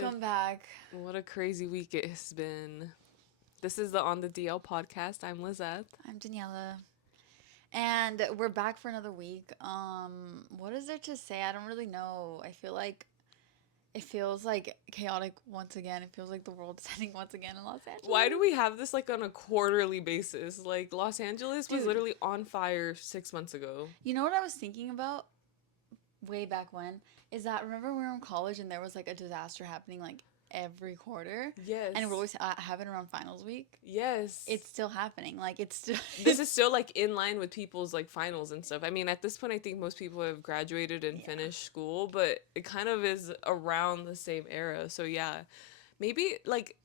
Welcome back. What a crazy week it has been. This is the On the DL podcast. I'm Lizeth. I'm Daniella. And we're back for another week. What is there to say? I don't really know. I feel like it feels like chaotic once again. It feels like the world is ending once again in Los Why do Angeles. we have this like on a quarterly basis? Like Los Angeles was Dude, literally on fire 6 months ago. you know what I was thinking about way back when? Is that remember we were in college and there was like a disaster happening like every quarter? And we're Yes. always having around finals week? Yes. It's still happening. Like it's still This is still like in line with people's like finals and stuff. I mean, at this point I think most people have graduated and yeah. finished school, but it kind of is around the same era. So yeah. Maybe like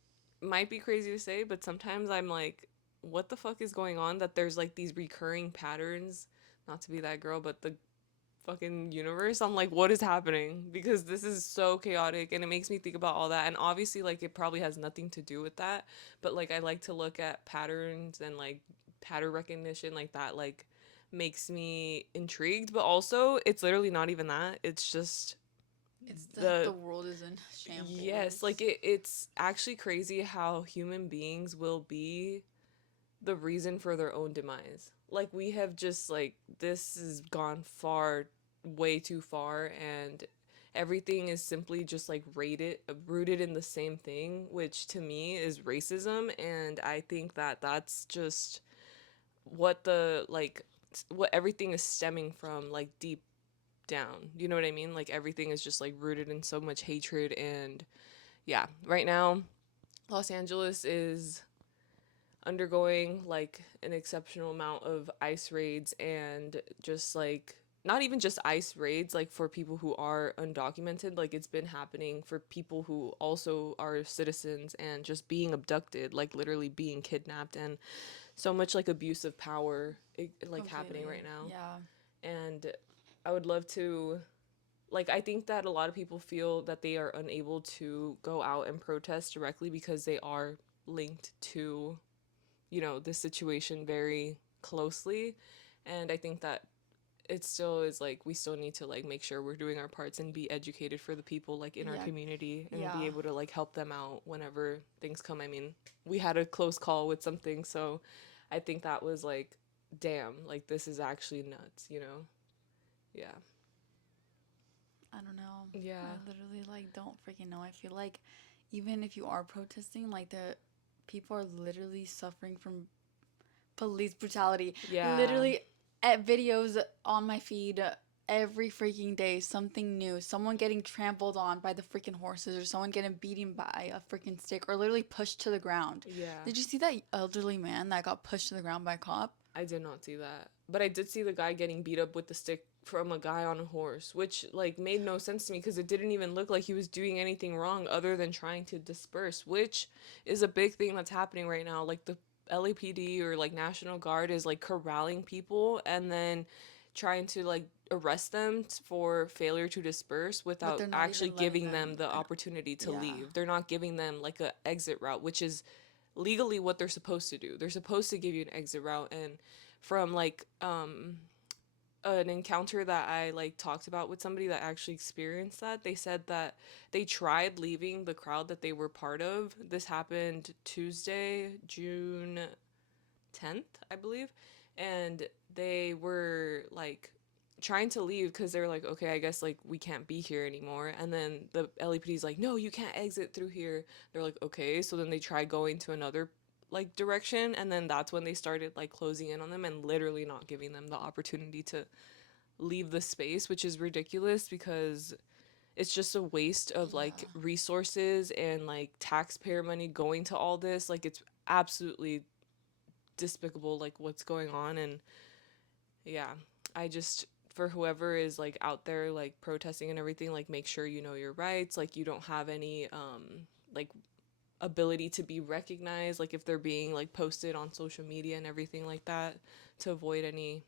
might be crazy to say, but sometimes I'm like, what the fuck is going on? That there's like these recurring patterns. Not to be that girl, but the fucking universe. I'm like, what is happening? Because this is so chaotic and it makes me think about all that. And obviously, like, it probably has nothing to do with that. But like, I like to look at patterns and like pattern recognition, like that, like, makes me intrigued. But also, it's literally not even that. It's just It's that the the world is in yes, like shambles. it's actually crazy how human beings will be the reason for their own demise. Like we have just like this has gone far, way too far, and everything is simply just like rated rooted in the same thing, which to me is racism. And I think that that's just what the like what everything is stemming from, like deep down. You know what I mean? Like everything is just like rooted in so much hatred. And yeah, right now Los Angeles is undergoing like an exceptional amount of ICE raids, and just like not even just ICE raids, like for people who are undocumented, like it's been happening for people who also are citizens and just being abducted, like literally being kidnapped, and so much like abuse of power like happening Completely. right now. Yeah. And I would love to like I think that a lot of people feel that they are unable to go out and protest directly because they are linked to this situation very closely. And I think that it still is like we still need to like make sure we're doing our parts and be educated for the people like in our Yeah. community and be Yeah. able to like help them out whenever things come. I mean, we had a close call with something, so I think that was like, damn, like this is actually nuts. Yeah. I don't know. I Yeah. literally like don't freaking know. I feel like even if you are protesting, like the people are literally suffering from police brutality. Yeah. Literally at videos on my feed every freaking day, something new. Someone getting trampled on by the freaking horses or someone getting beaten by a freaking stick or literally pushed to the ground. Yeah. Did you see that elderly man that got pushed to the ground by a cop? I did not see that. But I did see the guy getting beat up with the stick from a guy on a horse, which like made no sense to me because it didn't even look like he was doing anything wrong other than trying to disperse, which is a big thing that's happening right now. Like the LAPD or like National Guard is like corralling people and then trying to like arrest them for failure to disperse But without they're not actually even letting giving them them the opportunity to yeah. leave. They're not giving them like a exit route, which is legally what they're supposed to do. They're supposed to give you an exit route. And from like an encounter that I like talked about with somebody that actually experienced that, they said that they tried leaving the crowd that they were part of. This happened Tuesday, June 10th, I believe. And they were like trying to leave because they're like, okay, I guess like we can't be here anymore. And then the LAPD's like, no, you can't exit through here. They're like, okay. So then they try going to another like direction, and then that's when they started like closing in on them and literally not giving them the opportunity to leave the space, which is ridiculous because it's just a waste of like Yeah. resources and like taxpayer money going to all this. Like it's absolutely despicable like what's going on. And yeah, I just for whoever is like out there like protesting and everything, like make sure you know your rights, like you don't have any like ability to be recognized, like if they're being like posted on social media and everything like that, to avoid any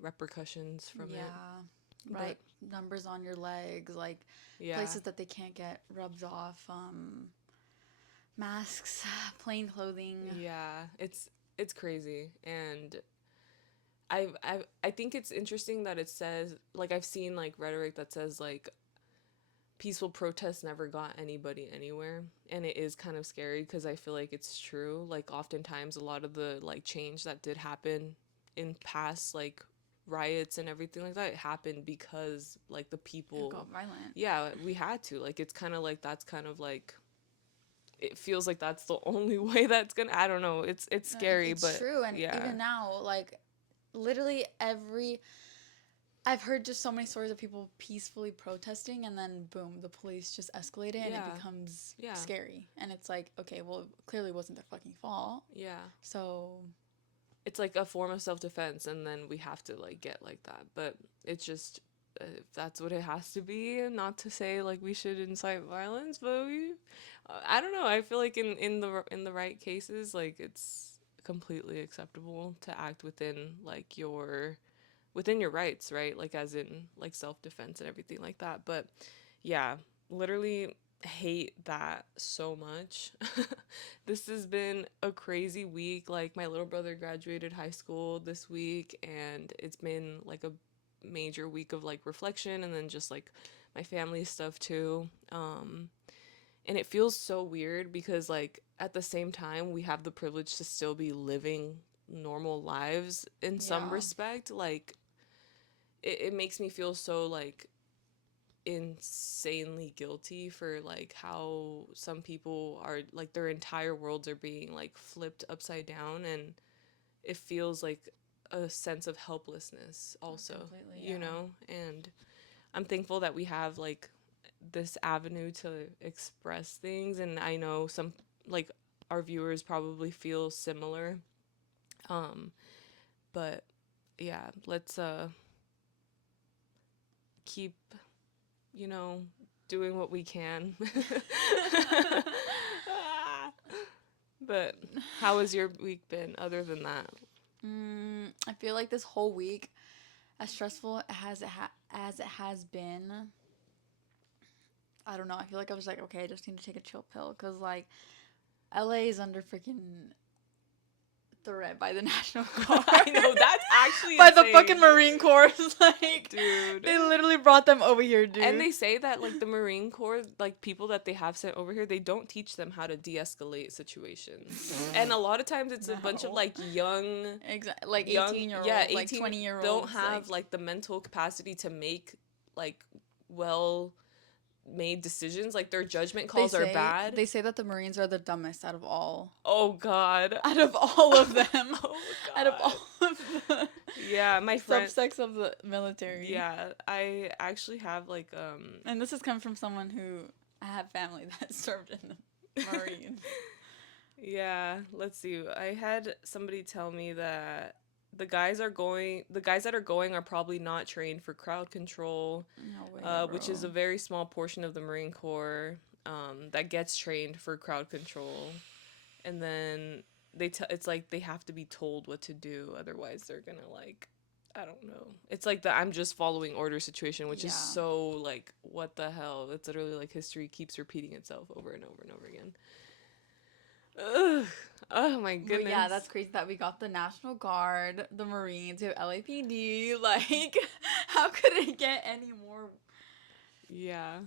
repercussions from it. Yeah. But Right. Numbers on your legs, like yeah. places that they can't get rubbed off. Masks, plain clothing. Yeah, it's crazy. And I think it's interesting that it says like I've seen like rhetoric that says like peaceful protests never got anybody anywhere. And it is kind of scary because I feel like it's true. Like, oftentimes, a lot of the, like, change that did happen in past, like, riots and everything like that, it happened because, like, the It people, got violent. yeah, we had to. Like, it's kind of like, that's kind of like, it feels like that's the only way that's gonna, I don't know. It's No, scary, it's but true. And yeah. even now, like, literally I've heard just so many stories of people peacefully protesting, and then boom, the police just escalate it, and it Yeah. becomes Yeah. scary. And it's like, okay, well, it clearly wasn't their fucking fault. Yeah. So, It's like a form of self-defense, and then we have to, like, get like that. But it's just, if that's what it has to be, and not to say like we should incite violence, but we, I don't know, I feel like in the right cases, like, it's completely acceptable to act within, like, your rights, right? Like, as in, like, self-defense and everything like that. But yeah, literally hate that so much. This has been a crazy week. Like, my little brother graduated high school this week, and it's been like a major week of, like, reflection, and then just, like, my family stuff too. And it feels so weird because, like, at the same time we have the privilege to still be living normal lives in some yeah. respect. Like, it makes me feel so, like, insanely guilty for, like, how some people are, like, their entire worlds are being, like, flipped upside down, and it feels like a sense of helplessness also, Completely, you yeah. know. And I'm thankful that we have, like, this avenue to express things, and I know some, like, our viewers probably feel similar. um but yeah, let's keep, you know, doing what we can. But how has your week been other than that? I feel like this whole week, as stressful as it has been, I don't know. I feel like I was like, okay, I just need to take a chill pill because like LA is under freaking threat by the National Guard. I know, that's actually By the insane. fucking Marine Corps. Like, Dude. they literally brought them over here, dude. And they say that, like, the Marine Corps, like, people that they have sent over here, they don't teach them how to de-escalate situations. And a lot of times it's a bunch of, No. like, young, Exactly. Like young, 18-year-olds, yeah, like 18, 20-year-olds. don't have, Like, like, the mental capacity to make, like, well made decisions. Like, their judgment calls are bad. they say that the Marines are the dumbest out of all. Oh God. Out of all of them. Oh Out of God. all of the Yeah, my friend. subsects of the military. Yeah, I actually have, like, And this has come from someone who I have family that served in the Marines. Yeah, let's see. I had somebody tell me that the guys that are going are probably not trained for crowd control, No way, which is bro. a very small portion of the Marine Corps, that gets trained for crowd control. And then it's like they have to be told what to do, otherwise they're gonna, like, I don't know. It's like the I'm just following order situation, which is Yeah. so, like, what the hell? It's literally like history keeps repeating itself over and over and over again. Ugh. Oh my But goodness. yeah, that's crazy that we got the National Guard, the Marines, we have LAPD. Like, how could it get any more? Yeah.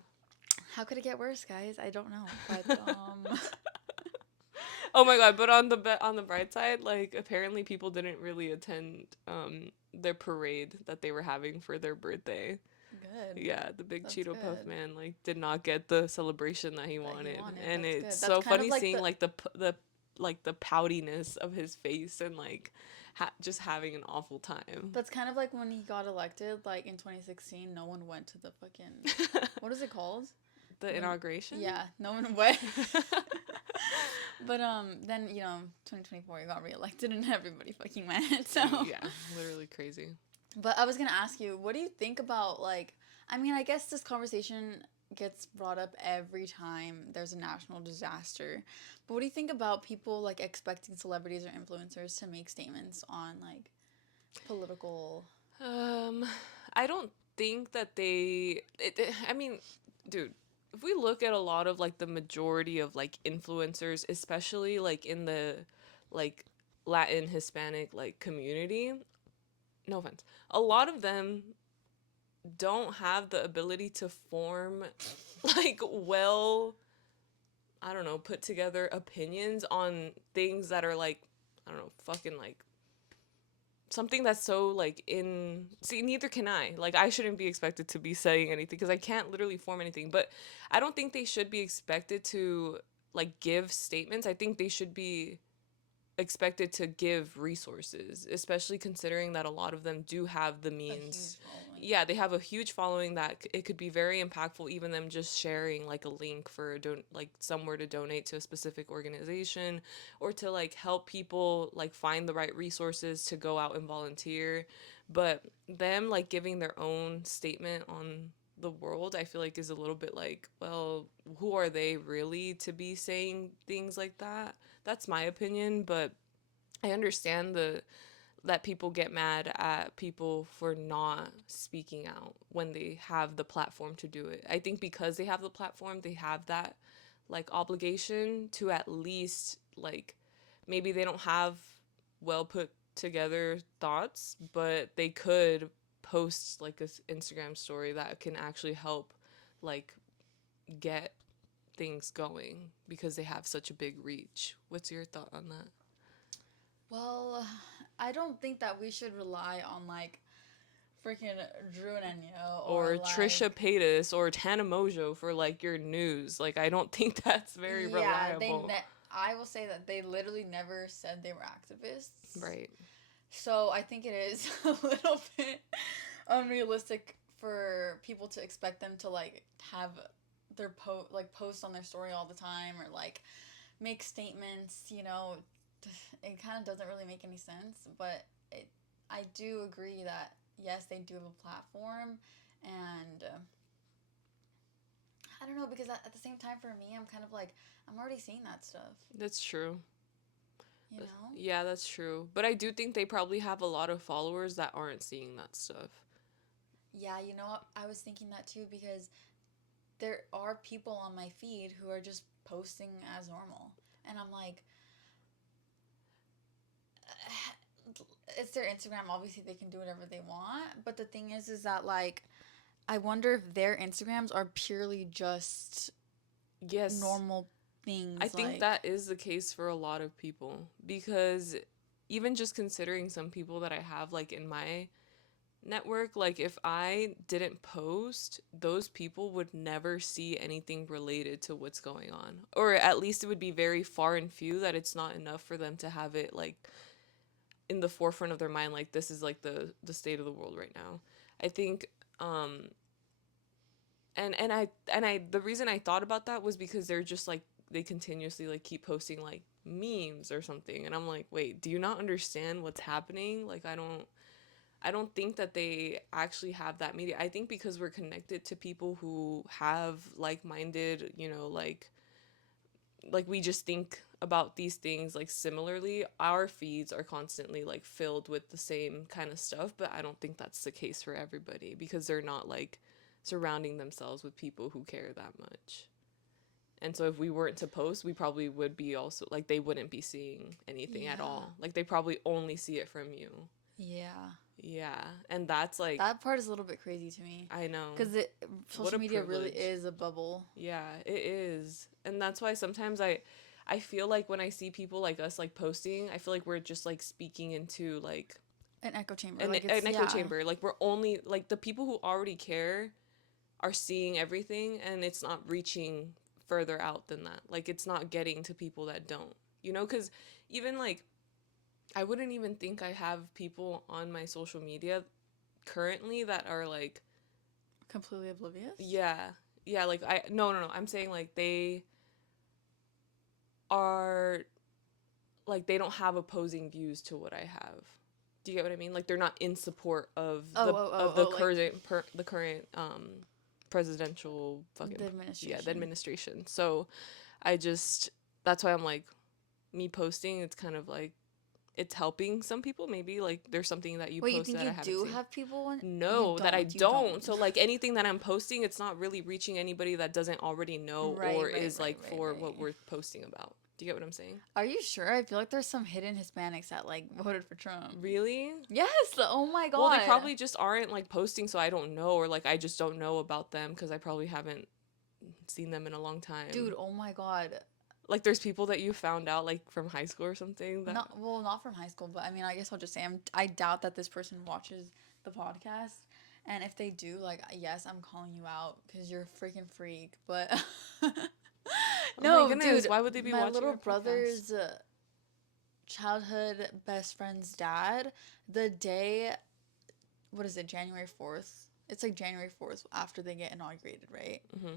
How could it get worse, guys? I don't know. But Oh my god, but on the bright side, like, apparently people didn't really attend their parade that they were having for their birthday. good. Yeah, the big That's Cheeto Puff good. man, like, did not get the celebration that he That he wanted. wanted. And That's it's good. That's so kind of funny like seeing, the like, the poutiness of his face, and, like, just having an awful time. That's kind of like when he got elected, like in 2016, no one went to the fucking what is it called? The inauguration? Yeah, no one went. But then 2024 he got reelected and everybody fucking went. So Yeah, literally crazy. but I was gonna ask you, what do you think about like? I mean, I guess this conversation gets brought up every time there's a national disaster. But what do you think about people like expecting celebrities or influencers to make statements on like political? Um, I don't think that I mean, dude, if we look at a lot of, like, the majority of, like, influencers, especially, like, in the, like, Latin Hispanic, like, community, no offense, a lot of them don't have the ability to form like well, I don't know, put together opinions on things that are like, I don't know, fucking like something that's so like in, see, neither can I, like I shouldn't be expected to be saying anything because I can't literally form anything. But I don't think they should be expected to like give statements. I think they should be expected to give resources, especially considering that a lot of them do have the A huge means. following. Yeah, they have a huge following that it could be very impactful, even them just sharing like a link for like somewhere to donate to a specific organization, or to like help people like find the right resources to go out and volunteer. But them like giving their own statement on the world, I feel like is a little bit like, well, who are they really to be saying things like that? That's my opinion, but I understand the that people get mad at people for not speaking out when they have the platform to do it. I think because they have the platform, they have that like obligation to at least like, maybe they don't have well put together thoughts, but they could post like a Instagram story that can actually help like get things going because they have such a big reach. What's your thought on that? Well, I don't think that we should rely on like freaking Drew and Enya or Or Trisha like Paytas or Tana Mojo for like your news. Like I don't think that's very yeah, reliable. I will say that they literally never said they were activists. Right. So I think it is a little bit unrealistic for people to expect them to like have their post on their story all the time or like make statements, it kind of doesn't really make any sense, but I do agree that yes, they do have a platform, and I don't know because at the same time for me, I'm kind of like I'm already seeing that stuff, That's true. you know? Yeah, that's true. But I do think they probably have a lot of followers that aren't seeing that stuff. Yeah, you know what? I was thinking that too because there are people on my feed who are just posting as normal, and I'm like, it's their Instagram. Obviously, they can do whatever they want. But the thing is that like, I wonder if their Instagrams are purely just Yes, normal I things. think Like, that is the case for a lot of people because even just considering some people that I have like in my network, like if I didn't post, those people would never see anything related to what's going on. Or at least it would be very far and few that it's not enough for them to have it like in the forefront of their mind, like this is like the state of the world right now. I think um and I the reason I thought about that was because they're just like they continuously like keep posting like memes or something, and I'm like, wait, do you not understand what's happening? Like I don't think that they actually have that media. I think because we're connected to people who have like-minded, like we just think about these things like similarly, our feeds are constantly like filled with the same kind of stuff, but I don't think that's the case for everybody because they're not like surrounding themselves with people who care that much. And so if we weren't to post, we probably would be also like they wouldn't be seeing anything at yeah, all. Like they probably only see it from you. yeah. Yeah. And that's like, That part is a little bit crazy to me I know. because What social a media really privilege. is a bubble, Yeah, it is. And that's why sometimes I feel like when I see people like us like posting, I feel like we're just like speaking into like an echo chamber. an, Like it's an echo yeah, chamber. Like we're only like the people who already care are seeing everything, and it's not reaching further out than that. Like it's not getting to people that don't. Cuz even like I wouldn't even think I have people on my social media currently that are like, completely oblivious. yeah. Yeah, like I no no no, I'm saying like they are like they don't have opposing views to what I have. Do you get what I mean? Like they're not in support of Oh, oh, oh, the oh, like current presidential the fucking, yeah, the administration. administration. So I just, that's why I'm like, me posting, it's kind of like it's helping some people. Maybe like there's something that you Wait, you post think that I you haven't do seen. have people in? You No, that I don't. You don't. don't. So like anything that I'm posting, it's not really reaching anybody that doesn't already know Right, or right, is right, like right, for what right. we're posting about. Do you get what I'm saying? Are you sure? I feel like there's some hidden Hispanics that like voted for Trump. Really? Yes. Oh my Well, they god. probably just aren't like posting, so I don't know, or like I just don't know about them because I probably haven't seen them in a long Dude, time. oh my god. Like, there's people that you found out like from high school or something that. Not well, not from high school, but I mean, I guess I'll just say I doubt that this person watches the podcast. And if they do, like, yes, I'm calling you out because you're a freaking freak. But Oh my no, goodness, dude, why would they be my watching little our podcast? brother's childhood best friend's dad, the day, what is it, January 4th? It's like January 4th after they get inaugurated, right? Hmm.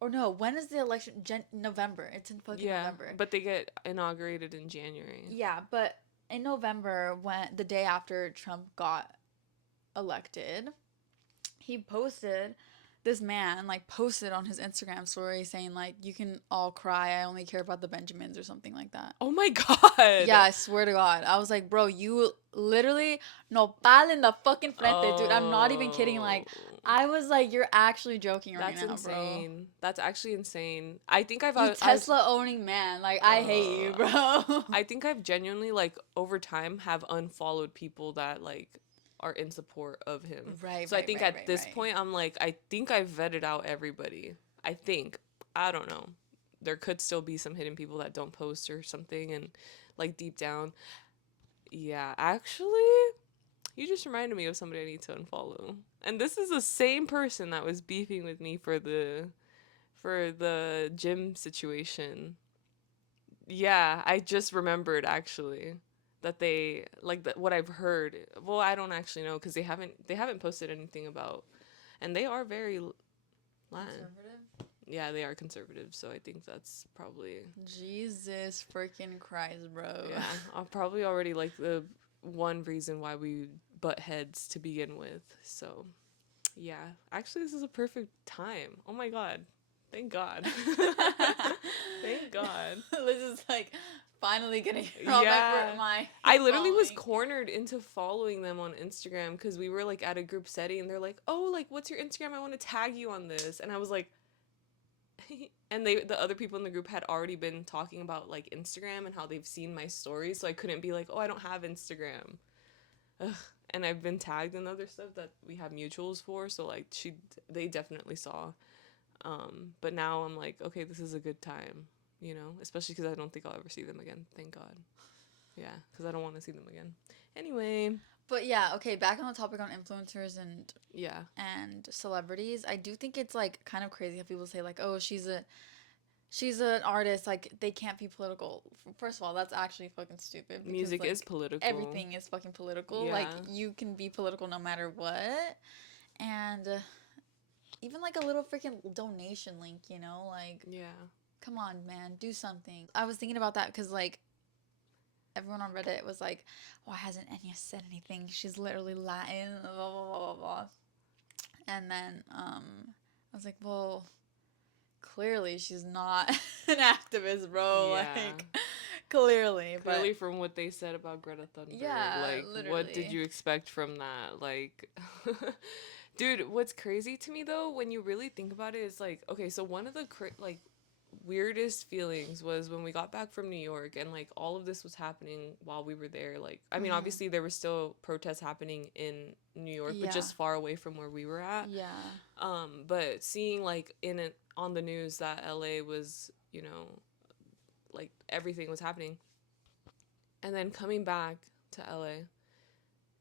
Or no, when is the election? November. It's in fucking Yeah, November. but they get inaugurated in January. Yeah, but in November, when the day after Trump got elected, he posted this man like posted on his Instagram story saying like you can all cry, I only care about the Benjamins or something like that. Oh my Yeah, god. I swear to God. I was like, bro, you literally nopal in the fucking frente, dude. I'm not even kidding. Oh, Like, I was like, you're actually joking right that's now, bro. insane. That's actually insane. I think You I've Tesla owning man. Like, I hate you, uh bro. I think I've genuinely like over time have unfollowed people that like are in support of him. Right, So I right, think right, at right, this right. point I'm like I think I've vetted out everybody. I think. I don't know. There could still be some hidden people that don't post or something and like deep down. Yeah, actually, you just reminded me of somebody I need to unfollow. And this is the same person that was beefing with me for the gym situation. Yeah, I just remembered actually that they like what I've heard. Well, I don't actually know because they haven't posted anything about, and they are very Latin. Conservative? Yeah, they are conservative, so I think that's probably Jesus freaking Christ, bro. yeah. I'll probably already like the one reason why we butt heads to begin with. So yeah, actually, this is a perfect time. Oh my god, thank God, thank God. Liz is like finally getting brought back Yeah. for my I literally was following. cornered into following them on Instagram because we were like at a group setting and they're like, "Oh, like what's your Instagram? I want to tag you on this." And I was like and the other people in the group had already been talking about like Instagram and how they've seen my stories, so I couldn't be like, "Oh, I don't have Instagram." Ugh. And I've been tagged in other stuff that we have mutuals for, so like they definitely saw. But now I'm like, okay, this is a good time, especially because I don't think I'll ever see them again. Thank God. Yeah, because I don't want to see them again. Anyway, But yeah, okay, back on the topic on influencers yeah, and celebrities. I do think it's like kind of crazy how people say like, "Oh, she's an artist, like they can't be political." First of all, that's actually fucking stupid because music is like political. everything is fucking political. Like Yeah, you can be political no matter what. And even like a little freaking donation link, like yeah, come on, man, do something. I was thinking about that cuz like everyone on Reddit was like, "Why hasn't Enya said anything? She's literally Latin, blah blah blah blah blah." And then I was like, "Well, clearly she's not an activist, bro. yeah. Like clearly, but Clearly, from what they said about Greta Thunberg, yeah, like, what did literally. you expect from that? Like, dude, what's crazy to me though, when you really think about it, is like, okay, so one of the like weirdest feelings was when we got back from New York and like all of this was happening while we were there. Like, I mean, Mhm. obviously there were still protests happening in New York, but Yeah. just far away from where we were at. Yeah. But seeing like on the news that LA was, like everything was happening, and then coming back to LA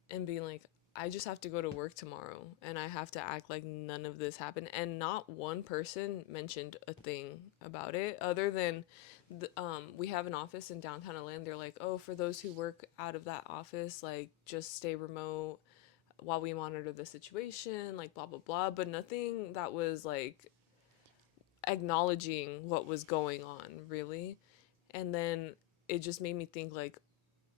and being like, I just have to go to work tomorrow and I have to act like none of this happened. And not one person mentioned a thing about it other than we have an office in downtown LA and they're like, oh, for those who work out of that office, like just stay remote while we monitor the situation, like blah, blah, blah. But nothing that was like acknowledging what was going on, really. And then it just made me think like,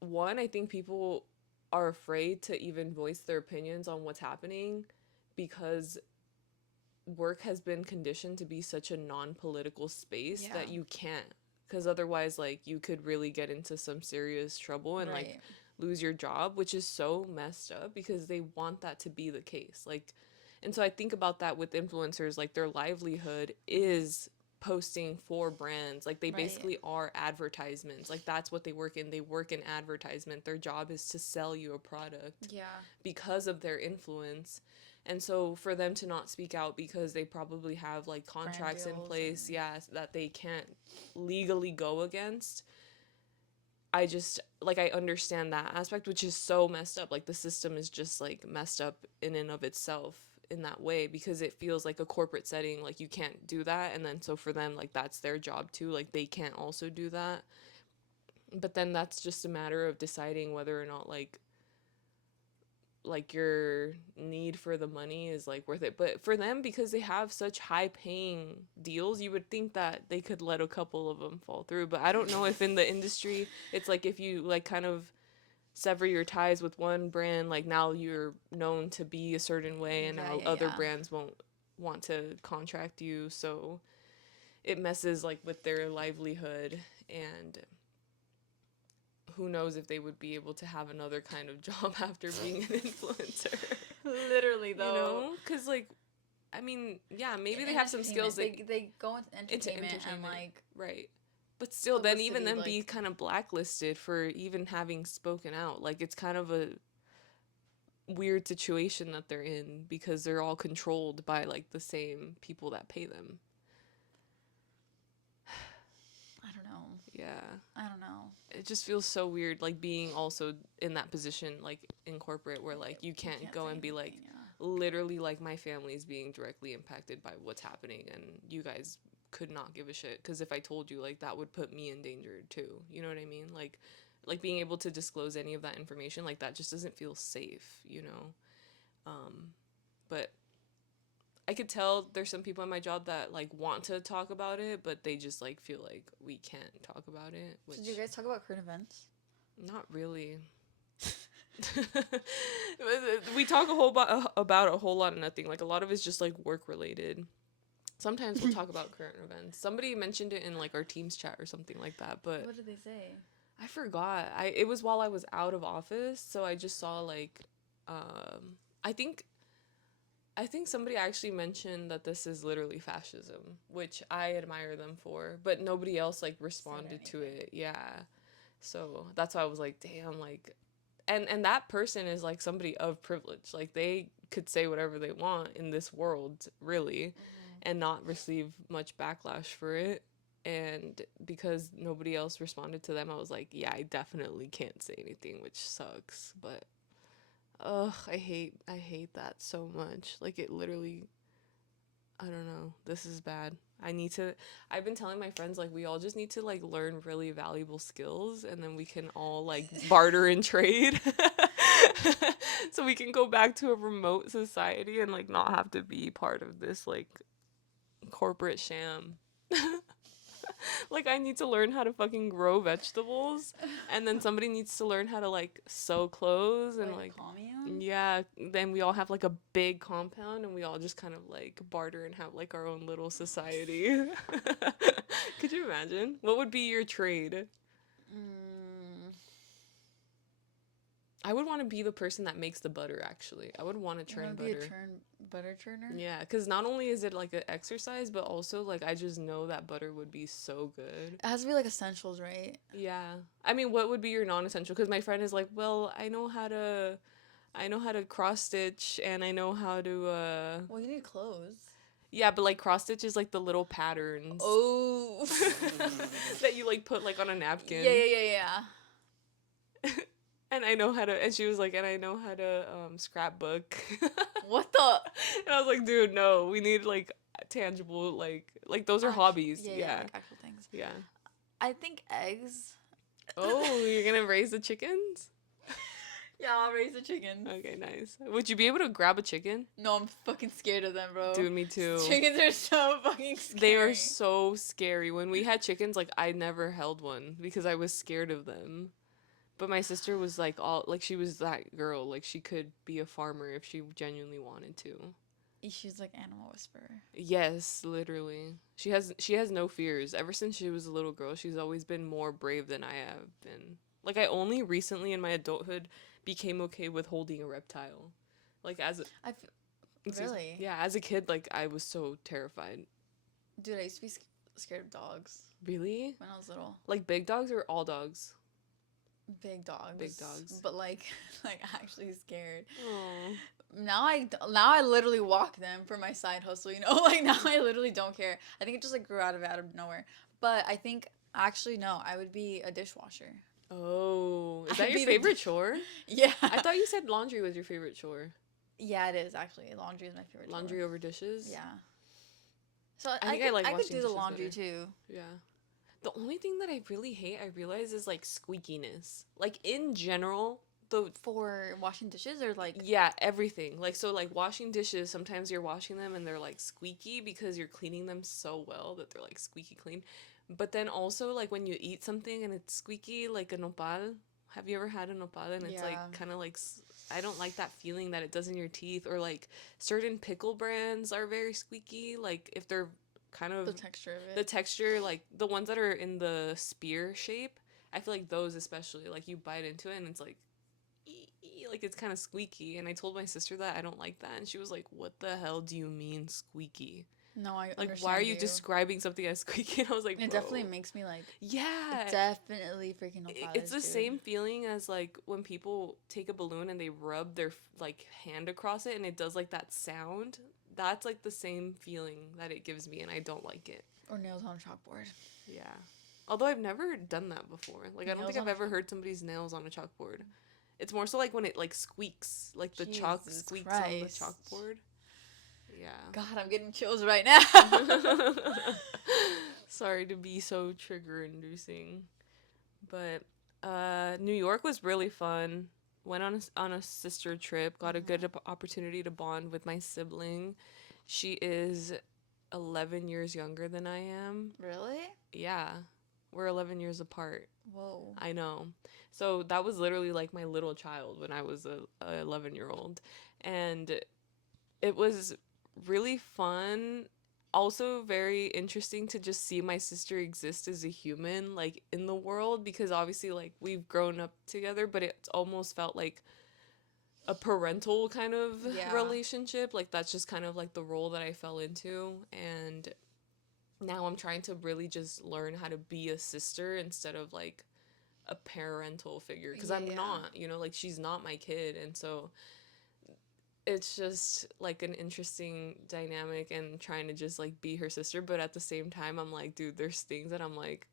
one, I think people are afraid to even voice their opinions on what's happening because work has been conditioned to be such a non-political space Yeah. that you can't, because otherwise like you could really get into some serious trouble and like Right. lose your job, which is so messed up because they want that to be the case. Like, and so I think about that with influencers, like their livelihood is posting for brands. Like they Right. basically are advertisements. Like that's what they work in. They work in advertisement. Their job is to sell you a product Yeah. because of their influence. And so for them to not speak out because they probably have like Brand contracts in deals place, and yeah, that they can't legally go against. I just like I understand that aspect, which is so messed up. Like the system is just like messed up in and of itself in that way because it feels like a corporate setting. Like you can't do that, and then so for them, like that's their job too. Like they can't also do that. But then that's just a matter of deciding whether or not like your need for the money is like worth it. But for them, because they have such high paying deals, you would think that they could let a couple of them fall through. But I don't know if in the industry it's like if you like kind of sever your ties with one brand, like now you're known to be a certain way and yeah, now yeah, other yeah. brands won't want to contract you, so it messes like with their livelihood. And who knows if they would be able to have another kind of job after being an influencer. Literally You though. know, because like I mean, yeah, maybe they In have some skills entertainment, they they go into into entertainment and entertainment, like right? But still, then even publicity, then be like kind of blacklisted for even having spoken out. Like it's kind of a weird situation that they're in because they're all controlled by like the same people that pay them. I don't know. Yeah. I don't know. It just feels so weird like being also in that position like in corporate where like you You can't can't go say and be like anything. Yeah. literally like my family is being directly impacted by what's happening and you guys could not give a shit because if I told you like that would put me in danger too. You know what I mean? Like being able to disclose any of that information like that just doesn't feel safe, you know? But I could tell there's some people in my job that like want to talk about it, but they just like feel like we can't talk about it, So do you which guys talk about current events? not really. We talk about a whole lot of nothing. Like a lot of it's just like work related. Sometimes we'll talk about current events. Somebody mentioned it in like our Teams chat or something like that, but What did they say? I forgot. I it was while I was out of office, so I just saw like I think somebody actually mentioned that this is literally fascism, which I admire them for, but nobody else like Said responded to anything. it. Yeah. So that's why I was like, damn, like and that person is like somebody of privilege. Like they could say whatever they want in this world, really, and not receive much backlash for it. And because nobody else responded to them, I was like, yeah, I definitely can't say anything, which sucks. But ugh, I hate that so much. Like it literally, I don't know. This is bad. I've been telling my friends like we all just need to like learn really valuable skills and then we can all like barter and trade. So we can go back to a remote society and like not have to be part of this like corporate sham. Like I need to learn how to fucking grow vegetables and then somebody needs to learn how to like sew clothes and Like a like commune? yeah, then we all have like a big compound and we all just kind of like barter and have like our own little society. Could you imagine? What would be your trade? Mm, I would want to be the person that makes the butter actually. I would want to you want churn to be a butter. butter churner? Yeah, cuz not only is it like an exercise but also like I just know that butter would be so good. It has to be like essentials, right? Yeah. I mean, what would be your non-essential? Cuz my friend is like, "Well, I know how to cross stitch and I know how to Well, you need clothes. yeah, but like cross stitch is like the little patterns Oh. that you like put like on a Yeah, napkin. yeah, yeah, yeah. And I know how to and she was like, and I know how to scrapbook. What the? And I was like, dude, no, we need like tangible like those are Actual, hobbies. yeah, yeah, Yeah. like actual things. Yeah. I think eggs. Oh, you're gonna raise the chickens? Yeah, I'll raise the chickens. Okay, nice. Would you be able to grab a chicken? No, I'm fucking scared of them, bro. Dude, me too. Chickens are so fucking They are scary. so scary. When we had chickens, like I never held one because I was scared of them. But my sister was like all like she was that girl, like she could be a farmer if she genuinely wanted to. She's like animal whisperer. Yes, literally. She has no fears. Ever since she was a little girl, she's always been more brave than I have been. Like I only recently in my adulthood became okay with holding a reptile. Like I f- excuse me. really, Yeah, as a kid like I was so terrified. dude, I used to be scared of dogs Really? when I was little. Like big dogs or all dogs? Big Big dogs, dogs. but like like actually scared. Oh. Now I literally walk them for my side hustle, you know? Like now I literally don't care. I think it just like grew out of nowhere. But I think actually no, I would be a dishwasher. Oh. Is that I'd your be the favorite chore? yeah. I thought you said laundry was your favorite chore. Yeah, it is actually. Laundry is my favorite chore. Laundry over dishes? Yeah. So I think I like I could washing do the dishes laundry better. too. Yeah. The only thing that I really hate, I realize, is like squeakiness. Like in general, the For washing dishes or like yeah, everything. Like so like washing dishes, sometimes you're washing them and they're like squeaky because you're cleaning them so well that they're like squeaky clean. But then also like when you eat something and it's squeaky like a nopal. Have you ever had a nopal and it's like yeah, kind of like I don't like that feeling that it does in your teeth, or like certain pickle brands are very squeaky like if they're kind of the texture of the it. texture, like the ones that are in the spear shape. I feel like those especially, like you bite into it and it's like like it's kind of squeaky. And I told my sister that I don't like that, and she was like, "What the hell do you mean squeaky? No, I Like, why are understand you you. describing something as squeaky?" And I was like, It definitely "Bro, makes me like it yeah." definitely freaking no It's fathers, the dude. same feeling as like when people take a balloon and they rub their like hand across it and it does like that sound. That's like the same feeling that it gives me, and I don't like it. Or nails on a chalkboard. Yeah. Although I've never done that before. Like I don't Nails think on I've a ever chalk. heard somebody's nails on a chalkboard. It's more so like when it like squeaks, like the chalk Jesus squeaks on the Christ. chalkboard. Yeah. God, I'm getting chills right now. Sorry to be so trigger inducing, but New York was really fun. Went on a sister trip, got a good opportunity to bond with my sibling. She is 11 years younger than I am. Really? Yeah. We're 11 years apart. Whoa. I know. So that was literally like my little child when I was a 11-year-old. And it was really fun. Also very interesting to just see my sister exist as a human like in the world, because obviously like we've grown up together, but it almost felt like a parental kind of Yeah. relationship. Like that's just kind of like the role that I fell into, and now I'm trying to really just learn how to be a sister instead of like a parental figure, because I'm Yeah. not, like she's not my kid. And so it's just like an interesting dynamic and trying to just like be her sister, but at the same time I'm like, dude, there's things that I'm like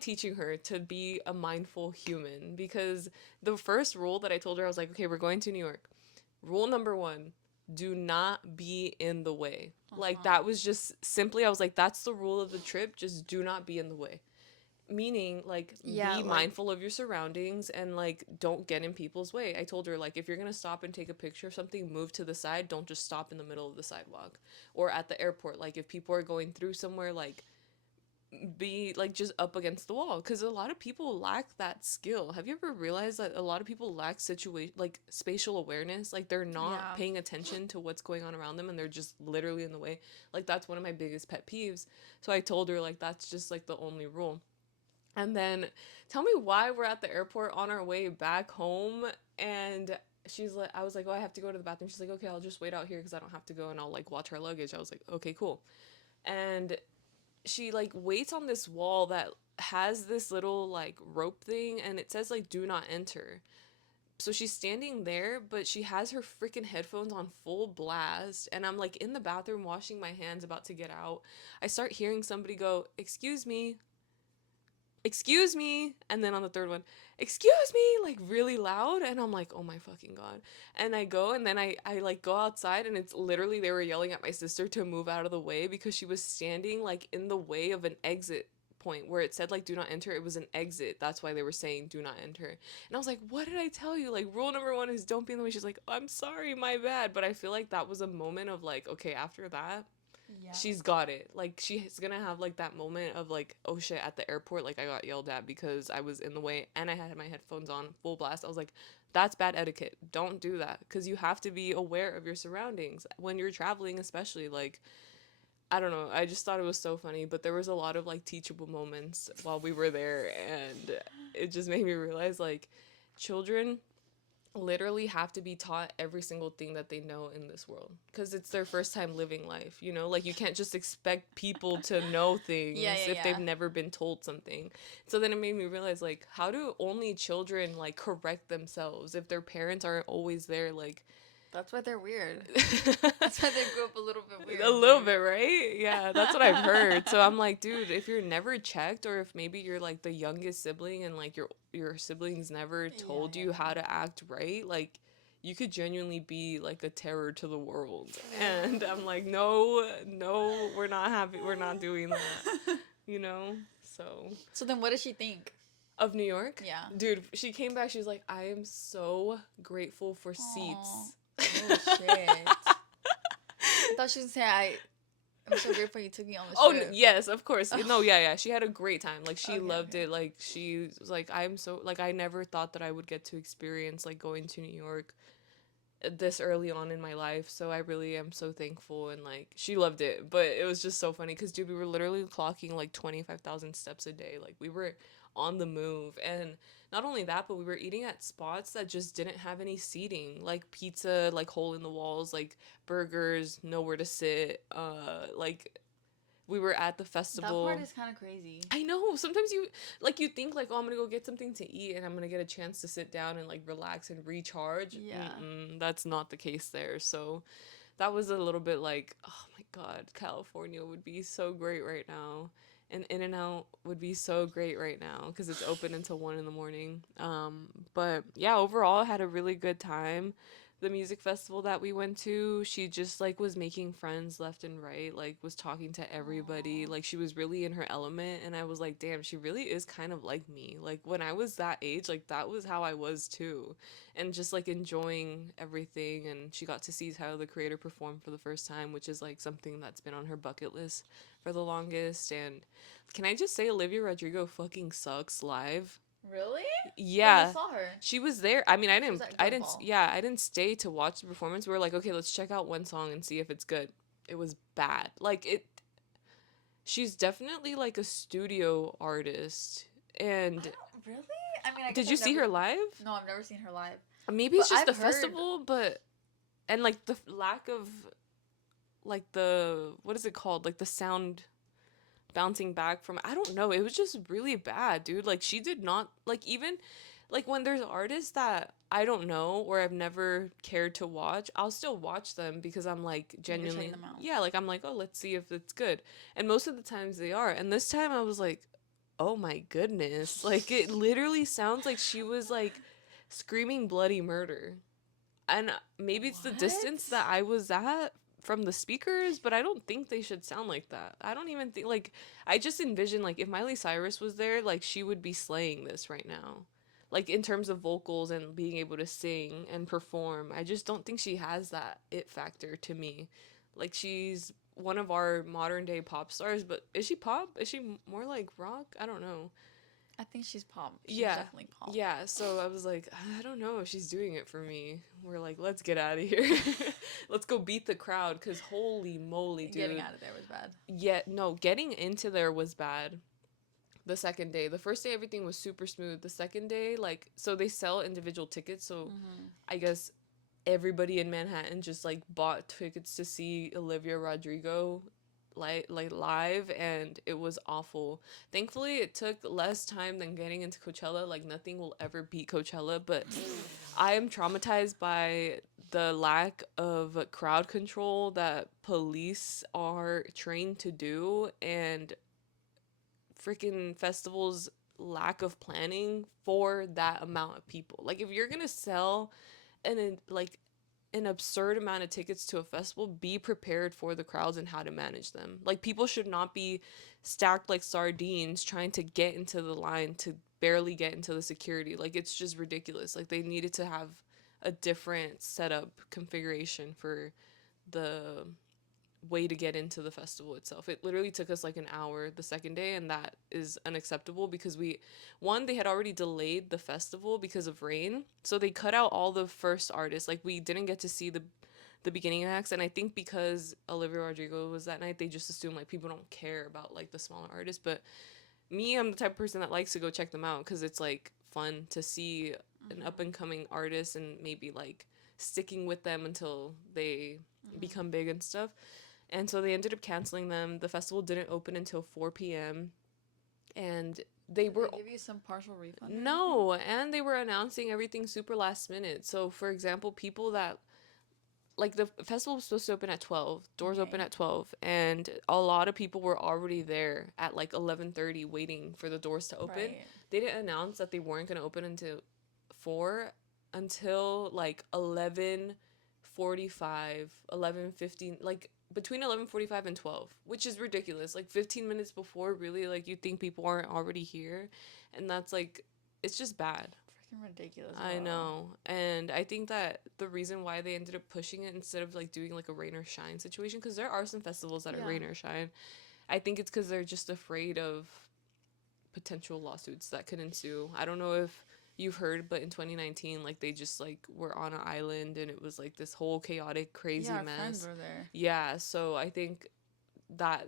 teaching her to be a mindful human, because the first rule that I told her, I was like, okay, we're going to New York. Rule number 1, do not be in the way. Like Uh-huh. that was just simply, I was like, that's the rule of the trip, just do not be in the way. Meaning like Yeah, be like mindful of your surroundings and like don't get in people's way. I told her like if you're going to stop and take a picture of something, move to the side, don't just stop in the middle of the sidewalk. Or at the airport, like if people are going through somewhere, like be like just up against the wall, because a lot of people lack that skill. Have you ever realized that a lot of people lack situation like spatial awareness? Like they're not yeah. paying attention to what's going on around them and they're just literally in the way. Like that's one of my biggest pet peeves. So I told her like that's just like the only rule. And then tell me why we're at the airport on our way back home, and she's like, I was like, oh, I have to go to the bathroom. She's like, okay, I'll just wait out here because I don't have to go, and I'll like watch our luggage. I was like, okay, cool. And she like waits on this wall that has this little like rope thing, and it says like do not enter. So she's standing there, but she has her freaking headphones on full blast, and I'm like in the bathroom washing my hands about to get out. I start hearing somebody go, excuse me, and then on the third one, excuse me, like really loud. And I'm like, oh my fucking god. And I go, and then I like go outside, and it's literally they were yelling at my sister to move out of the way because she was standing like in the way of an exit point where it said like do not enter. It was an exit, that's why they were saying do not enter. And I was like, what did I tell you? Like rule number 1 is don't be in the way. She's like, I'm sorry, my bad. But I feel like that was a moment of like, okay, after that Yeah. she's got it. Like she's gonna have like that moment of like, oh shit, at the airport, like I got yelled at because I was in the way and I had my headphones on full blast. I was like, that's bad etiquette. Don't do that, because you have to be aware of your surroundings when you're traveling, especially. Like I don't know. I just thought it was so funny, but there was a lot of like teachable moments while we were there, and it just made me realize like children literally have to be taught every single thing that they know in this world because it's their first time living life, you know? Like, you can't just expect people to know Yeah, things yeah, if they've yeah. never been told something. So then it made me realize, like, how do only children, like, correct themselves if their parents aren't always there? Like, That's why they're weird. That's why they grew up a little bit a weird, little bit, dude. right? Yeah, that's what I've heard. So I'm like, dude, if you're never checked, or if maybe you're like the youngest sibling and like your siblings never Yeah, told yeah, you how yeah. to act right, like you could genuinely be like a terror to the world. And I'm like, no, no, we're not happy. We're not doing that. You know? So So then what does she think? of New York, Yeah. dude, she came back. She was like, I am so grateful for Oh. seats. Oh shit. I thought she was gonna say I'm so grateful you took me on this Oh trip. yes, of course. Oh, No, yeah, yeah. She had a great time. Like she okay, loved okay. it. Like she was like, I'm so like I never thought that I would get to experience like going to New York this early on in my life. So I really am so thankful, and like she loved it. But it was just so funny because dude, we were literally clocking like 25,000 steps a day. Like we were on the move, and not only that, but we were eating at spots that just didn't have any seating, like pizza, like hole in the walls, like burgers, nowhere to sit. Like we were at the That part festival. is kind of crazy. I know. Sometimes you like you think like, oh, I'm gonna go get something to eat and I'm gonna get a chance to sit down and like relax and recharge. Yeah. Mm-mm, that's not the case there. So that was a little bit like, oh my god, California would be so great right now, and In and Out would be so great right now because it's open until 1 in the morning. But yeah, overall, I had a really good time. The music festival that we went to, she just like was making friends left and right, like was talking to everybody, Aw. like she was really in her element, and I was like, damn, she really is kind of like me. Like when I was that age, like that was how I was too, and just like enjoying everything. And she got to see Tyler the Creator perform for the first time, which is like something that's been on her bucket list for the longest. And can I just say, Olivia Rodrigo fucking sucks live. Really? Wait, you Yeah, saw her? she was there. I mean, I She was didn't, at I didn't, Gumball. yeah, I didn't stay to watch the performance. We were like, okay, let's check out one song and see if it's good. It was bad. Like it, she's definitely like a studio artist. I And don't really. I mean, I guess did you I've see never. her live? No, I've never seen her live, Maybe but it's just I've the heard. festival, but and like the lack of like the what is it called, like the sound bouncing back from, I don't know, it was just really bad, dude. Like she did not, like, even like when there's artists that I don't know or I've never cared to watch, I'll still watch them because I'm like You're checking genuinely, them out. yeah, like I'm like, oh, let's see if it's good. And most of the times they are, and this time I was like, oh my goodness, like it literally sounds like she was like screaming bloody murder. And maybe it's the distance What? that I was at from the speakers, but I don't think they should sound like that. I don't even think, like, I just envision like if Miley Cyrus was there, like she would be slaying this right now. Like in terms of vocals and being able to sing and perform. I just don't think she has that it factor to me. Like she's one of our modern day pop stars, but is she pop? Is she more like rock? I don't know. I think she's pop. She's Yeah. definitely pop. Yeah, so I was like, I don't know if she's doing it for me. We're like, let's get out of here. Let's go beat the crowd cuz holy moly, Getting dude. out of there was bad. Yeah, no, getting into there was bad. The second day. The first day everything was super smooth. The second day, like, so they sell individual tickets, so Mm-hmm. I guess everybody in Manhattan just like bought tickets to see Olivia Rodrigo like live, and it was awful. Thankfully it took less time than getting into Coachella. Like nothing will ever beat Coachella, but I am traumatized by the lack of crowd control that police are trained to do, and freaking festivals lack of planning for that amount of people. Like if you're going to sell like an absurd amount of tickets to a festival, be prepared for the crowds and how to manage them. Like people should not be stacked like sardines trying to get into the line to barely get into the security. Like it's just ridiculous. Like they needed to have a different setup configuration for the way to get into the festival itself. It literally took us like an hour the second day, and that is unacceptable because they had already delayed the festival because of rain. So they cut out all the first artists. Like we didn't get to see the beginning acts, and I think because Olivia Rodrigo was that night, they just assume like people don't care about like the smaller artists. But me, I'm the type of person that likes to go check them out because it's like fun to see an Mm-hmm. up and coming artist and maybe like sticking with them until they Mm-hmm. become big and stuff. And so they ended up canceling them. The festival didn't open until 4 p.m. And they Did were they give you some partial refund or anything? no, and they were announcing everything super last minute. So for example, people that like the festival was supposed to open at 12, doors open Okay. at 12, and a lot of people were already there at like 11:30 waiting for the doors to open. Right. They didn't announce that they weren't going to open until 4 until like 11:45, 11:15, like between 11:45 and 12, which is ridiculous. Like 15 minutes before, really, like you think people aren't already here, and that's like it's just bad. Freaking ridiculous, I bro. know. And I think that the reason why they ended up pushing it instead of like doing like a rain or shine situation, because there are some festivals that are Yeah. rain or shine, I think it's because they're just afraid of potential lawsuits that could ensue. I don't know if you've heard, but in 2019, like they just like were on an island and it was like this whole chaotic, Yeah, crazy our friends mess. were there. Yeah. So I think that,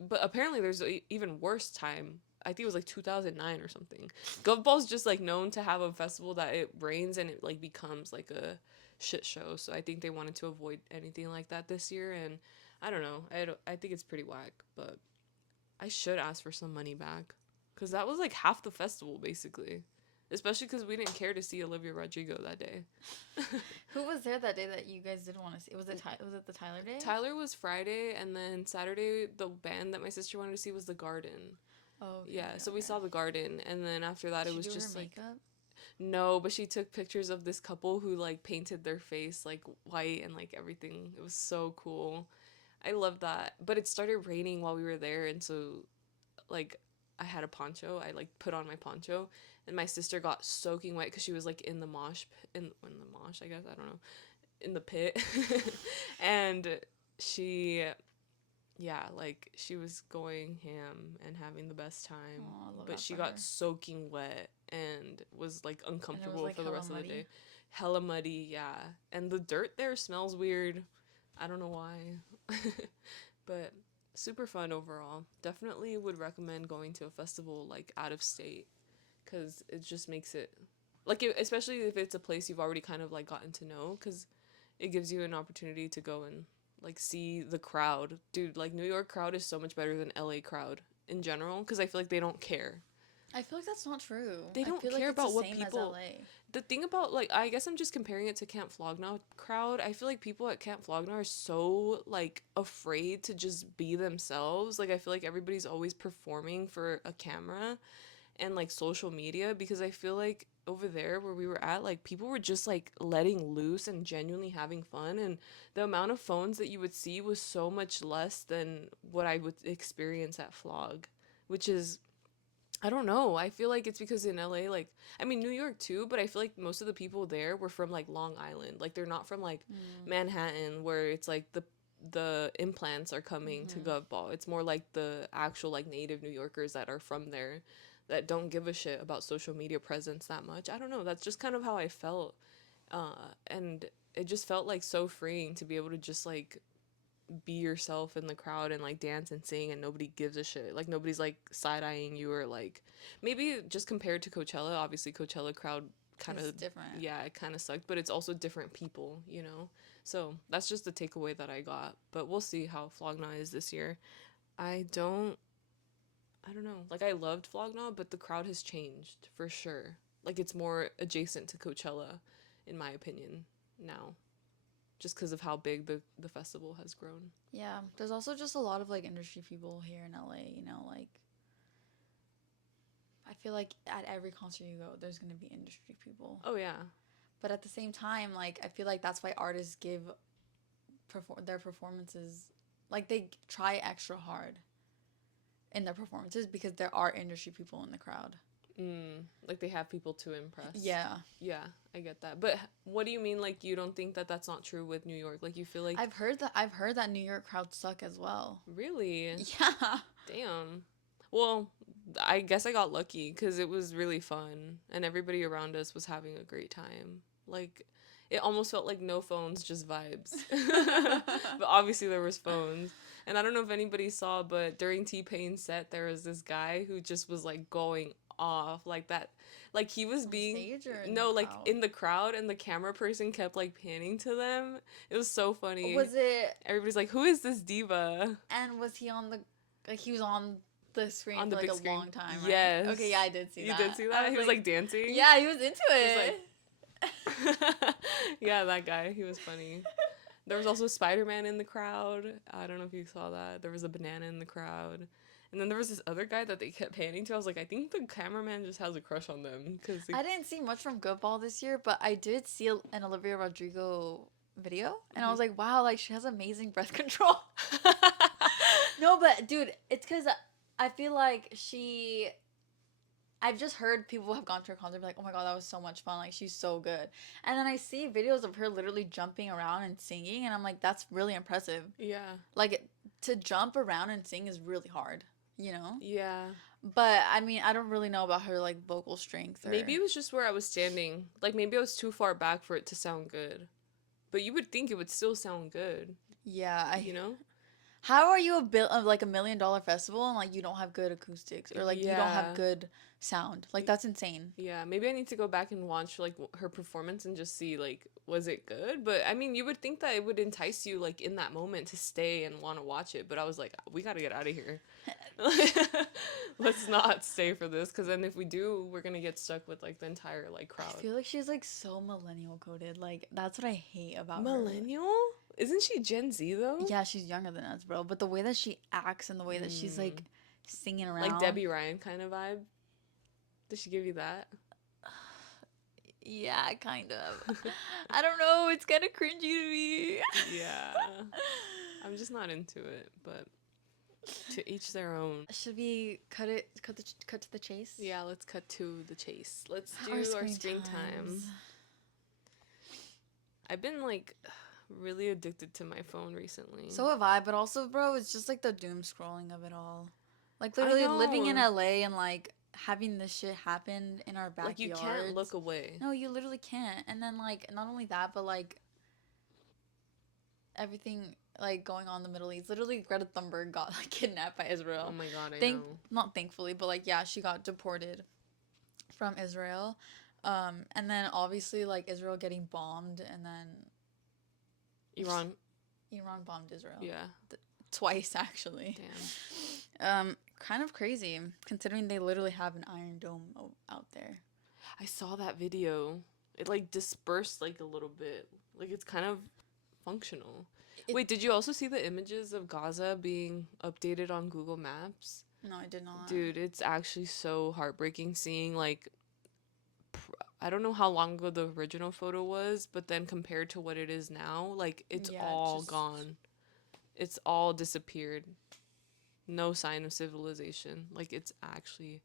but apparently there's a even worse time. I think it was like 2009 or something. Gov Ball's just like known to have a festival that it rains and it like becomes like a shit show. So I think they wanted to avoid anything like that this year. And I don't know. I think it's pretty whack, but I should ask for some money back because that was like half the festival basically. Especially because we didn't care to see Olivia Rodrigo that day. Who was there that day that you guys didn't want to see? Was it the Tyler day? Tyler was Friday, and then Saturday, the band that my sister wanted to see was The Garden. Oh, okay, Yeah, okay, so we okay. saw The Garden, and then after that, Did it she was do her just like, makeup? no, but she took pictures of this couple who like painted their face like white and like everything. It was so cool. I love that. But it started raining while we were there, and so like I had a poncho. I like put on my poncho, and my sister got soaking wet because she was like in the in the mosh, I guess, I don't know, in the pit. And she, yeah, like she was going ham and having the best time, Oh, I love but that she for got her. soaking wet and was like And it was uncomfortable like for the hella rest of the muddy. day. Hella muddy, yeah. And the dirt there smells weird. I don't know why. But super fun overall. Definitely would recommend going to a festival like out of state cuz it just makes it like especially if it's a place you've already kind of like gotten to know cuz it gives you an opportunity to go and like see the crowd. Dude, like New York crowd is so much better than LA crowd in general because I feel like they don't care. I feel like that's not true. They I don't feel like care it's the about what same as people. LA. The thing about like I guess I'm just comparing it to Camp Flogna crowd. I feel like people at Camp Flogna are so like afraid to just be themselves. Like I feel like everybody's always performing for a camera and like social media because I feel like over there where we were at like people were just like letting loose and genuinely having fun, and the amount of phones that you would see was so much less than what I would experience at Flog, which is I don't know. I feel like it's because in LA, like, I mean, New York too, but I feel like most of the people there were from like Long Island. Like, they're not from like Mm. Manhattan where it's like the implants are coming to Mm-hmm. Govball. It's more like the actual like native New Yorkers that are from there that don't give a shit about social media presence that much. I don't know. That's just kind of how I felt. And it just felt like so freeing to be able to just like be yourself in the crowd and like dance and sing and nobody gives a shit. Like nobody's like side eyeing you or like maybe just compared to Coachella, obviously Coachella crowd kind It's of different. yeah, it kind of sucked, but it's also different people, you know. So that's just the takeaway that I got. But we'll see how Flogna is this year. I don't I don't know. Like I loved Flogna, but the crowd has changed for sure. Like it's more adjacent to Coachella in my opinion now just because of how big the festival has grown. Yeah, there's also just a lot of like industry people here in LA, like I feel like at every concert you go, there's gonna be industry people. Oh yeah. But at the same time, like I feel like that's why artists give their performances, like they try extra hard in their performances because there are industry people in the crowd. Like they have people to impress. Yeah, Yeah, I get that. But what do you mean like you don't think that that's not true with New York? Like you feel like I've heard that New York crowds suck as well. really? Yeah. Damn. Well, I guess I got lucky cuz it was really fun and everybody around us was having a great time. Like it almost felt like no phones, just vibes. But obviously there was phones. And I don't know if anybody saw, but during T-Pain's set there was this guy who just was like going off. Like that, like he was On being, stage or in the no, like crowd? in the crowd, and the camera person kept like panning to them. It was so funny. Was it, Everybody's like, who is this diva and was he on the, like he was on the screen on for the like big a screen? long time, right? Okay, yeah, Yes. I did see You did that. see I that? was He was like, like dancing. yeah, he was into He was like, it. yeah, that guy. He was funny. There was also Spider-Man in the crowd. I don't know if you saw that. There was a banana in the crowd. And then there was this other guy that they kept panning to. I was like, I think the cameraman just has a crush on them. I didn't see much from Goodball this year, but I did see an Olivia Rodrigo video, and I was like, wow, like she has amazing breath control. No, but dude, it's because I feel like I've just heard people have gone to her concert be like, oh my god, that was so much fun. Like, she's so good. And then I see videos of her literally jumping around and singing, and I'm like, that's really impressive. Yeah. Like, to jump around and sing is really hard, you know? Yeah. But I mean, I don't really know about her like vocal strength or. Maybe it was just where I was standing. Like, maybe I was too far back for it to sound good. But you would think it would still sound good, Yeah, you know? how are you like $1 million festival and like you don't have good acoustics or like you don't have Yeah. good sound? Like that's insane. Yeah, maybe I need to go back and watch like her performance and just see like was it good? But I mean, you would think that it would entice you like in that moment to stay and want to watch it, but I was like, we got to get out of here. Let's not stay for this cuz then if we do, we're going to get stuck with like the entire like I crowd. feel like she's like so millennial coded. Like that's what I hate about her. Millennial? Isn't she Gen Z though? Yeah, she's younger than us, bro. But the way that she acts and the way that she's like Mm. singing around. Like Debbie Ryan kind of vibe. Did she give you that? Yeah, kind of. I don't know. It's kind of cringy to me. Yeah. I'm just not into it, but to each their own. Should we cut to the chase? Yeah, let's cut to the chase. Let's do Our our screen screen time. times. I've been like really addicted to my phone recently. So have I, but also, bro, it's just like the doom scrolling of it all. Like I literally living in know. LA and like having this shit happen in our Like you backyards. can't look away. No, you literally can't. And then like not only that, but like everything like going on in the Middle East. Literally, Greta Thunberg got like kidnapped by Israel. Oh my god, I know. Not thankfully, but like yeah, she got deported from Israel. And then obviously like Israel getting bombed, and then Iran. Iran bombed Israel. Yeah. Twice actually. Damn. Kind of crazy considering they literally have an Iron Dome out there. I saw that video. It like dispersed like a little bit. Like it's kind of functional. Wait, did you also see the images of Gaza being updated on Google Maps? No, I did not. Dude, it's actually so heartbreaking seeing like I don't know how long ago the original photo was, but then compared to what it is now, like it's Yeah, all just- gone. It's all disappeared. No sign of civilization. Like it's actually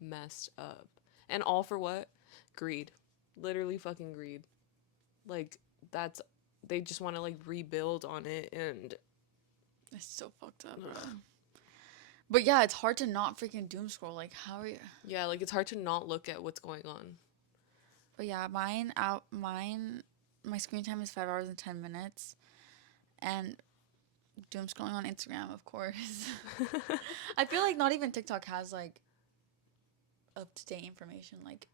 messed up. And all for what? Greed. Literally fucking greed. Like that's they just want to like rebuild on it and It's so fucked up, bro. But yeah, it's hard to not freaking doom scroll. Like, how are you? yeah, like it's hard to not look at what's going on. But yeah, my screen time is 5 hours and 10 minutes, and doom scrolling on Instagram, of course. I feel like not even TikTok has like up to date information like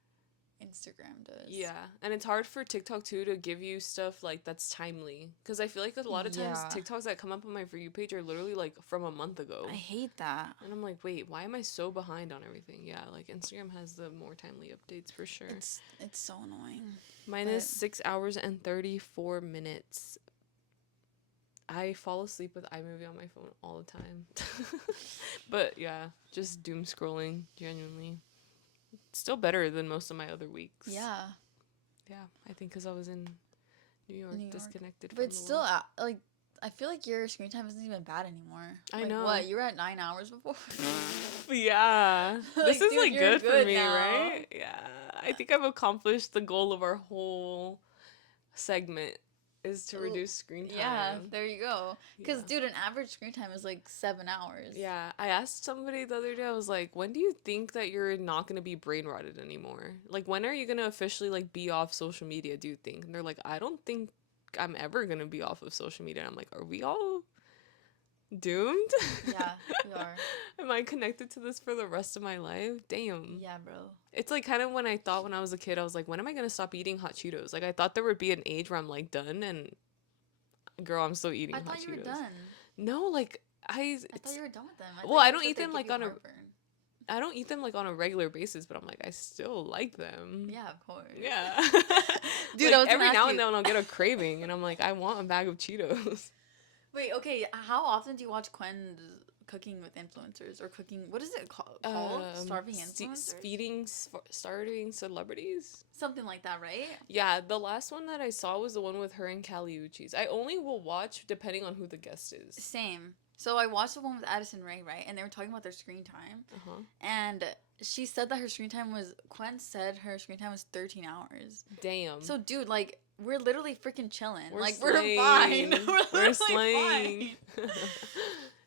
Instagram does. Yeah, and it's hard for TikTok too to give you stuff like that's timely because I feel like a lot of times Yeah. TikToks that come up on my For You page are literally like from a month ago. I hate that. And I'm like, wait, why am I so behind on everything? Yeah, like Instagram has the more timely updates for sure. It's so annoying. Mine is 6 hours and 34 minutes. I fall asleep with iMovie on my phone all the time. But yeah, just doom scrolling, genuinely. Still better than most of my other weeks. Yeah, Yeah, I think because I was in New York, disconnected but from it's the still world. like I feel like your screen time isn't even bad anymore. I Like, know. What, you were at 9 hours before? Yeah. Like, This is dude, like you're good for good me, now. right? Yeah. I think I've accomplished the goal of our whole segment is to reduce screen time. Yeah, there you go. Because, Yeah. dude, an average screen time is like 7 hours. Yeah, I asked somebody the other day, I was like, when do you think that you're not going to be brain rotted anymore? Like, when are you going to officially, like, be off social media, do you think? And they're like, I don't think I'm ever going to be off of social media. And I'm like, are we all doomed? Yeah, we are. I'm am I connected to this for the rest of my life? Damn. Yeah, bro. It's like kind of when I thought when I was a kid, I was like, when am I gonna stop eating hot Cheetos? Like I thought there would be an age where I'm like done, and girl, I'm still eating I hot thought you were Cheetos. done. No, like I thought you were done with them. I well, thought I you don't said eat they them give like you on a heartburn. I don't eat them like on a regular basis, but I'm like I still like them. Yeah, of course. Yeah. Dude, Like I was gonna every ask now you. and then I'll get a craving, and I'm like I want a bag of Cheetos. Wait, okay. How often do you watch Quinn's cooking with influencers or cooking? What is it called? Starving influencers? Starting celebrities. Something like that, right? Yeah, the last one that I saw was the one with her and Kali Uchis. I only will watch depending on who the guest is. Same. So I watched the one with Addison Rae, right? And they were talking about their screen time. Uh-huh. And she said that her screen time was, Quinn said her screen time was 13 hours. Damn. So, dude, like, we're literally freaking chilling. We're Like, slaying. we're fine. We're slaying.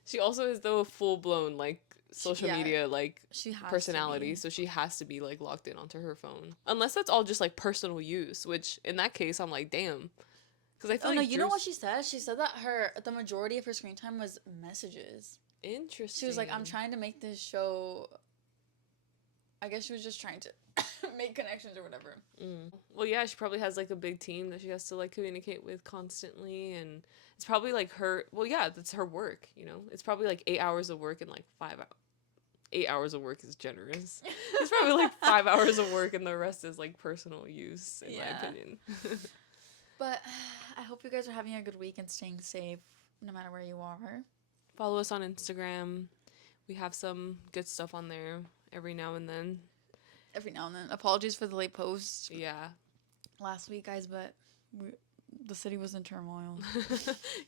She also is the full blown, like, social media, like, personality. So she has to be, like, locked in onto her phone. Unless that's all just, like, personal use, which in that case, I'm like, damn. Because I feel you know what she said? She said that the majority of her screen time was messages. Interesting. She was like, I'm trying to make this show. I guess she was just trying to make connections or whatever. Well, yeah, she probably has like a big team that she has to like communicate with constantly, and it's probably like her. Well, yeah, that's her work. You know, it's probably like 8 hours of work and like 5 hours. 8 hours of work is generous. It's probably like 5 hours of work, and the rest is like personal use, in my opinion. But I hope you guys are having a good week and staying safe, no matter where you are. Follow us on Instagram. We have some good stuff on there every now and then. Apologies for the late post. Yeah. Last week, guys, but the city was in turmoil.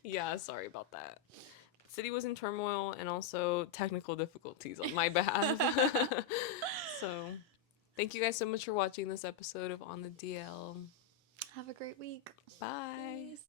Yeah, sorry about that. The city was in turmoil and also technical difficulties on my behalf. So, thank you guys so much for watching this episode of On the DL. Have a great week. Bye. Peace.